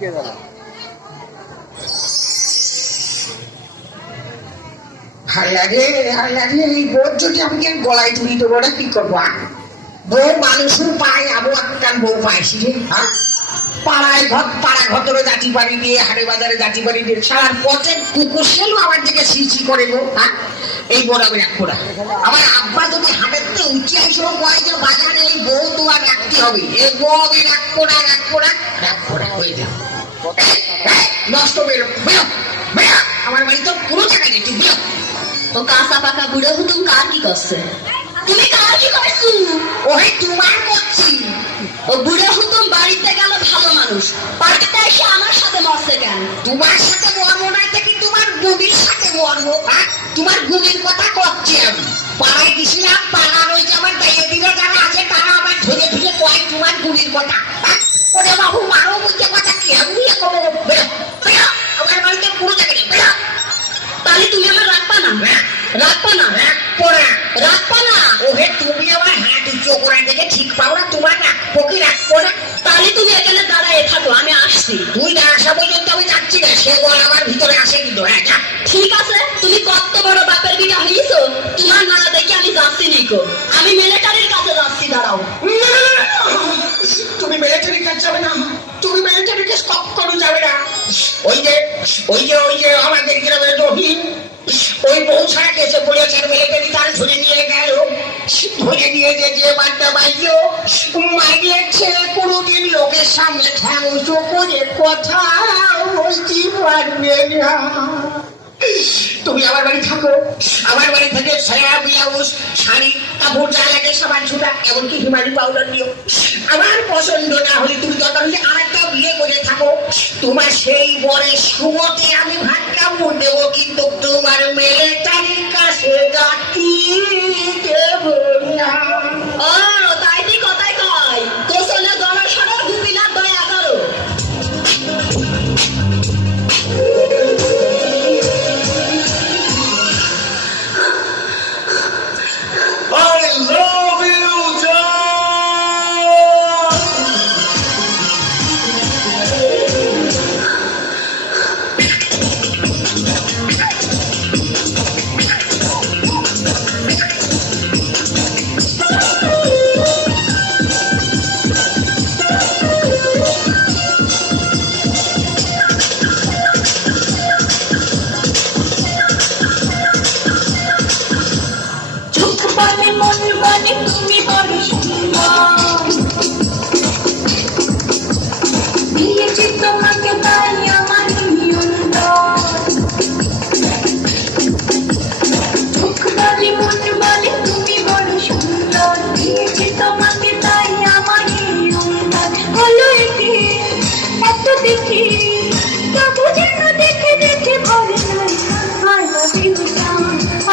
এই বোধ যদি আমি গলায় তুলি দেবো না কি করবো? বউ মানুষের পায় আবু একটা বউ পাইছি রে। পাড়ায় পাড়া ঘরে জাতি বাড়ি দিয়ে হাটে বাজারে জাতি বাড়ি দিয়ে সারার পথে কুকুর সেলু আমার দিকে সিঁচি করে গো। এই বড় আমি রাখবো না। আমার আব্বা যদি হাটের থেকে উঠে হিসেবে বয় যে বাজারে এই বউ তো আর রাখতে হবে, এই বউ আমি রাখবো না হয়ে যাও নষ্ট বেরো বেরো বেরো আমার বাড়ি তো পুরো জায়গা নেই, তুই বেরো। তো কাঁচা পাকা বুড়ো হুতুম কার কি করছে? তুমি কার কি করছো? ওই তোমার করছি। ও বুড়ো হুতুম বাড়িতে গেল ভালো মানুষ, বাড়িতে এসে আমার সাথে মরছে কেন? তোমার সাথে মরবো না থেকে তোমার গুমির সাথে মরবো। তোমার গুমির কথা করছি আমি। পাড়ায় গেছিলাম, পাড়ার ওই যে আমার দাইয়ে দিলে যারা আছে তারা আমার ধরে ধরে কয় তোমার গুমির কথা। ওরে বাবু মারো বুঝতে কথা কি আমি আমার বাড়িতে পুরো জায়গা নেই। তাহলে তুমি আমার রাখবা না? রাখবা না? রাখবা না? ওহে তুমি আমার হাত উঁচু করে দেখে ঠিক পাও না, তোমার রাখবো কি রাখবো না? তাহলে তুমি এখানে দাঁড়ায় থাকো, আমি আসছি। তুই না আসা পর্যন্ত আমি যাচ্ছি না, সে বল আমার ভিতরে আসে কিন্তু। ঠিক আছে, তুমি কত বড় বাপের বিটা হয়েছো, তোমার না দেখে আমি যাচ্ছি নিকো। আমি মিলিটারির কাছে যাচ্ছি, দাঁড়াও। তুমি মিলিটারির কাছে যাবে না, তুমি মিলিটারির কাছে কখনো যাবে না। ওই যে আমাদের গ্রামের রহিম ওই বউ ছাড়া কেসে বলেছেন মিলিটারি তার ধরে নিয়ে গেল। ধরে নিয়ে যে বাচ্চা বাইলো মারিয়েছে, কোনোদিন লোকের সামনে ঠ্যাং উঁচু করে কথা বলতে পারবে না। তুমি আমার বাড়ি থাকো, আমার বাড়ি থেকে ছায়া ব্লাউজ শাড়ি কাপড় যা লাগে সাবান সুতা এমনকি হিমালি পাউডার দিও। আমার পছন্দ না হলে তুমি দরকার হলে আরেকটা বিয়ে করে থাকো। তোমার সেই বরের সুমতে আমি ভাত কাপড় দেবো, কিন্তু তোমার মিলিটারির কাছে গাঁটি দেব না। ও তাই তুই কথাই কয় কোসলে জনসরা গুপিনা দয়া করো। তুমি বড় সুন্দর, দিয়েছি তোমাকে তাই আমার চোখ বলে মন বলে তুমি বড় সুন্দর, দিয়েছি তোমাকে তাই আমার হলো এটি এত দেখি তবু যেন দেখে দেখে ভরে নাই। I love you down,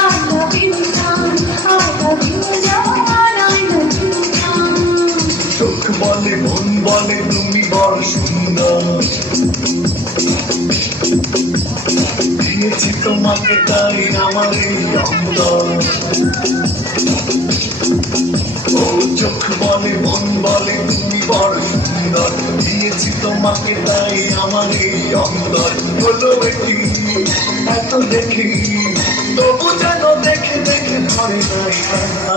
I love you down, I love you down, I love you down. চোখ বলে মন বলে তুমি বড় সুন্দর, দিয়েছি তোমাকে তাই আমার এই অন্তর। ও চোখ বলে মন বলে তুমি বড় সুন্দর, দিয়েছি তোমাকে তাই আমার এই অন্তর। হলো এটি এত দেখি তবু যেন দেখে দেখে ধরে নাই।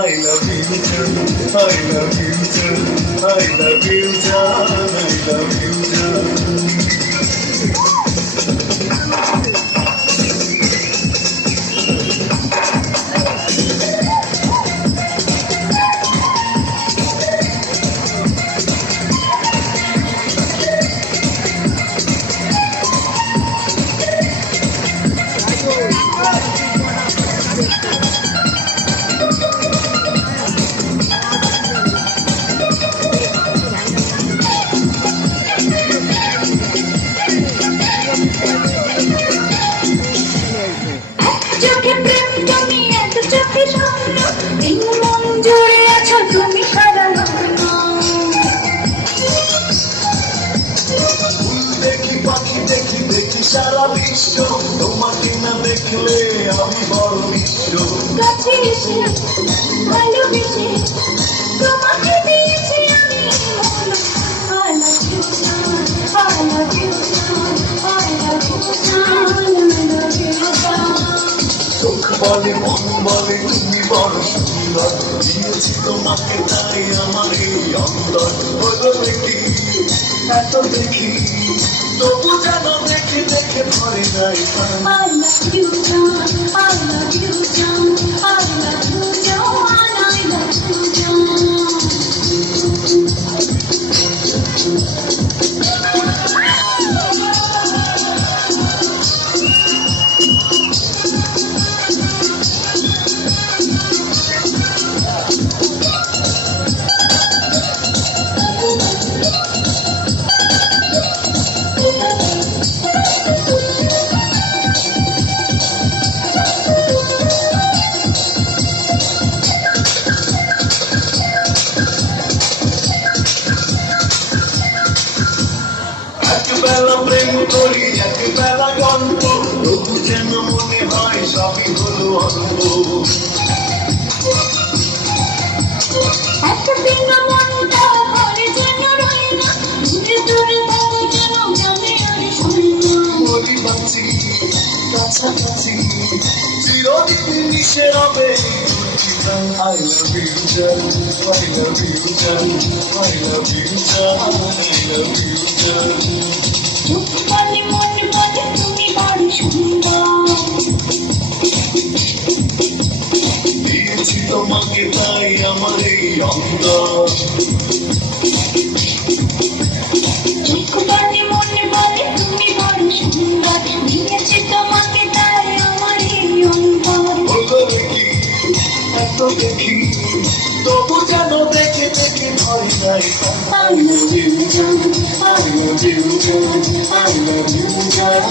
I love you too, I love you too, I love you John, I love you John. চোখে প্রেম তুমি এত চোখে স্বপ্ন, এই মন জুড়ে আছো তুমি সারা লগ্ন। দেখি পাখি দেখি দেখি সারা বিশ্ব, তোমাকে না দেখলে আমি বড় বিশ্ব। কাছে এসে ভালোবেসে তোমাকে দিয়েছি আমি মন। I love you, I love you. বলে মন বলে তুমি বড় সুন্দর দিয়েছি তোমাকে তাই আমার এই অন্তর হলো একটি এত দেখি তবু যেন দেখে দেখে ভরে নাই প্রাণ। I love you, John. I love you, John. I love you, John. I love you, John. একবেলা প্রেম করি একবেলা গল্প তবু যেন মনে হয় সবই হলো অল্প। একদিন মনটা ভরে যেন রয় না, দূরে দূরে থাকে যেন জানে আর শোনে না। বলি বাঁচি কাছাকাছি চিরদিন মিশে হবে I love you, John. I love you, John. I love you, John. I love you, John. চোখ বলে মন বলে তুমি বড় সুন্দর, দিয়েছি তোমাকে তাই আমার এই অন্তর চোখ বলে মন বলে তুমি বড় সুন্দর, দিয়েছি তোমাকে তাই আমার এই অন্তর। হলো কি এত দেখি তবু যেন দেখে দেখে ভয় নাই I love you, John. I love you, John. I love you, John.